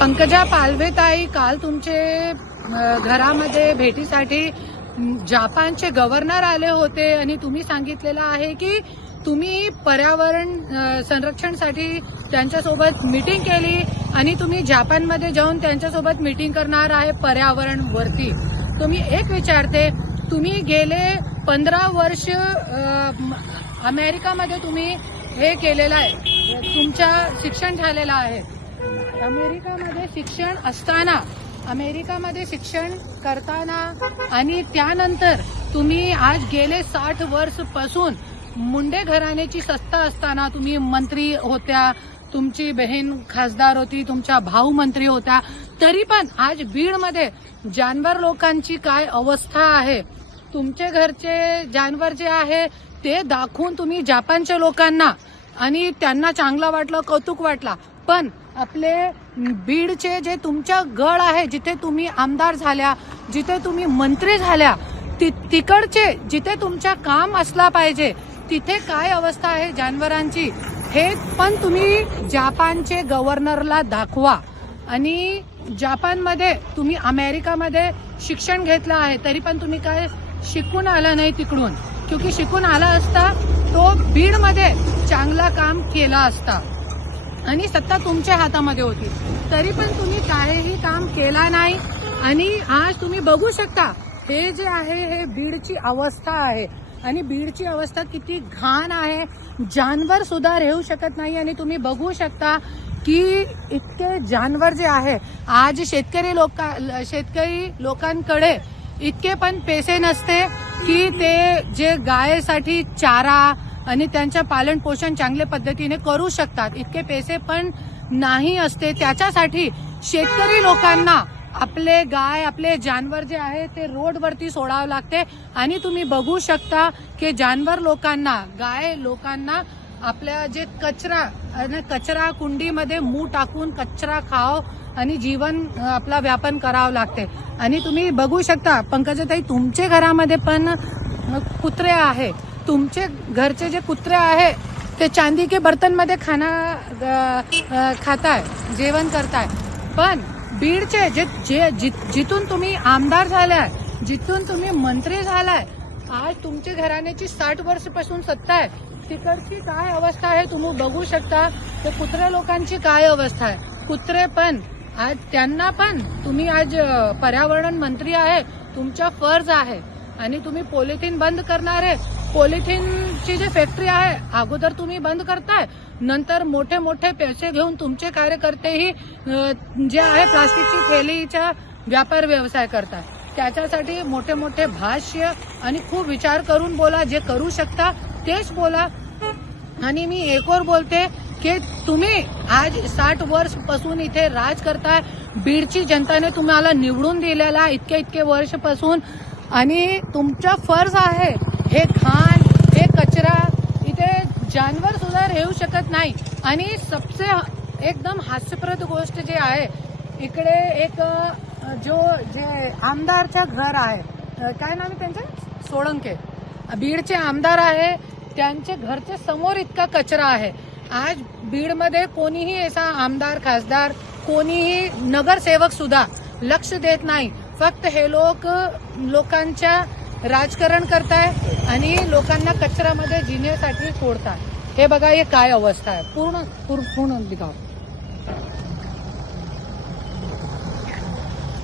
पंकजा पालवेताई, काल तुमचे घरामध्ये भेटीसाठी जपानचे गव्हर्नर आले होते आणि तुम्ही सांगितलेलं आहे की तुम्ही पर्यावरण संरक्षणासाठी त्यांच्यासोबत मीटिंग केली आणि तुम्ही जपानमध्ये जाऊन त्यांच्यासोबत मीटिंग करणार आहे पर्यावरण वरती. तुम्ही एक विचारते, तुम्ही गेले 15 वर्ष अमेरिकामध्ये तुम्ही हे केलेलं आहे, तुमच्या शिक्षण झालेलं आहे. अमेरिकामध्ये शिक्षण करताना आणि त्यानंतर तुम्ही आज गेले 60 वर्ष पासून मुंडे घराण्याची सत्ता असताना तुम्ही मंत्री होत्या, तुमची बहीण खासदार होती, तुमचा भाऊ मंत्री होता, तरी पण आज बीडमध्ये जानवर लोकांची काय अवस्था आहे, तुमचे घरचे जानवर जे आहे ते दाखवून तुम्ही जपानच्या लोकांना आणि त्यांना चांगलं वाटलं, कौतुक वाटला. पण आपले बीडचे जे तुमच्या गड आहे, जिथे तुम्ही आमदार झाल्या, जिथे तुम्ही मंत्री झाल्या, तिकडचे जिथे तुमच्या काम असला पाहिजे तिथे काय अवस्था आहे जानवरांची, हे पण तुम्ही जपानचे गव्हर्नरला दाखवा. आणि जपानमध्ये तुम्ही अमेरिकामध्ये शिक्षण घेतलं आहे, तरी पण तुम्ही काय शिकून आला नाही तिकडून, क्योंकि शिकून आला असता तो बीडमध्ये चांगला काम केला असता आणि सत्ता तुमच्या हातामध्ये होती, तरी पण तुम्ही काहीही काम केला नाही. आणि आज तुम्ही बघू शकता हे जे आहे हे बीडची अवस्था आहे आणि बीडची अवस्था किती घाण आहे, जानवर सुद्धा राहू शकत नाही. आणि तुम्ही बघू शकता की इतके जानवर जे आहे, आज शेतकरी लोकांकडे इतके पण पैसे नसते की ते जे गायसाठी चारा आणि त्यांचं पालन पोषण चांगल्या पद्धतीने करू शकतात, इतके पैसे पण नाही असते. त्याच्यासाठी शेतकरी लोकांना आपले गाय, आपले जानवर जे आहे ते रोडवरती सोडावं लागते. आणि तुम्ही बघू शकता की जानवर लोकांना, गाय लोकांना आपल्या जे कचरा कुंडीमध्ये मूग टाकून कचरा खाव आणि जीवन आपला व्यापन करावं लागते. आणि तुम्ही बघू शकता पंकजाताई, तुमचे घरामध्ये पण कुत्रे आहे, तुमचे घरचे जे कुत्रे आहे ते चांदी के बर्तन मध्ये खाना खाताय, जेवण करताय. पण बीडचे जिथून तुम्ही आमदार झालाय, जिथून तुम्ही मंत्री झालाय, आज तुमच्या घराण्याची 60 वर्षापासून सत्ता आहे, तिकडची काय अवस्था आहे तुम्ही बघू शकता. ते कुत्रे लोकांची काय अवस्था आहे. कुत्रे पण आज त्यांना पण तुम्ही आज पर्यावरण मंत्री आहे, तुमचा फर्ज आहे आणि तुम्ही पॉलिथिन बंद करणार आहे. पॉलिथिनची जी फॅक्टरी आहे अगोदर तुम्ही बंद करताय, नंतर मोठे मोठे पैसे घेऊन तुमचे कार्यकर्तेही जे आहे प्लास्टिकची थैलीचा व्यापार व्यवसाय करतात. त्याच्यासाठी मोठे मोठे भाष्य आणि खूप विचार करून बोला, जे करू शकता तेच बोला. आणि मी एक और बोलते की तुम्ही आज 60 वर्ष पासून इथे राज करताय, बीडची जनताने तुम्हाला निवडून दिलेला इतके वर्षपासून, आणि तुमचा फर्ज आहे हे घाण, हे कचरा, इथे जानवर सुद्धा राहू शकत नाही. आणि सबसे एकदम हास्यप्रद गोष्ट जे आहे, इकडे एक जे आमदारचं घर आहे, काय नाव आहे त्यांचं, सोळंके, बीडचे आमदार आहे, त्यांचे घरच्या समोर इतका कचरा आहे. आज बीडमध्ये कोणीही असा आमदार, खासदार, कोणीही नगरसेवक सुद्धा लक्ष देत नाही. फक्त हे लोकांच्या राजकारण करताय आणि लोकांना कचऱ्यामध्ये जिण्यासाठी सोडताय. हे बघा हे काय अवस्था आहे, पूर्ण दिखाव.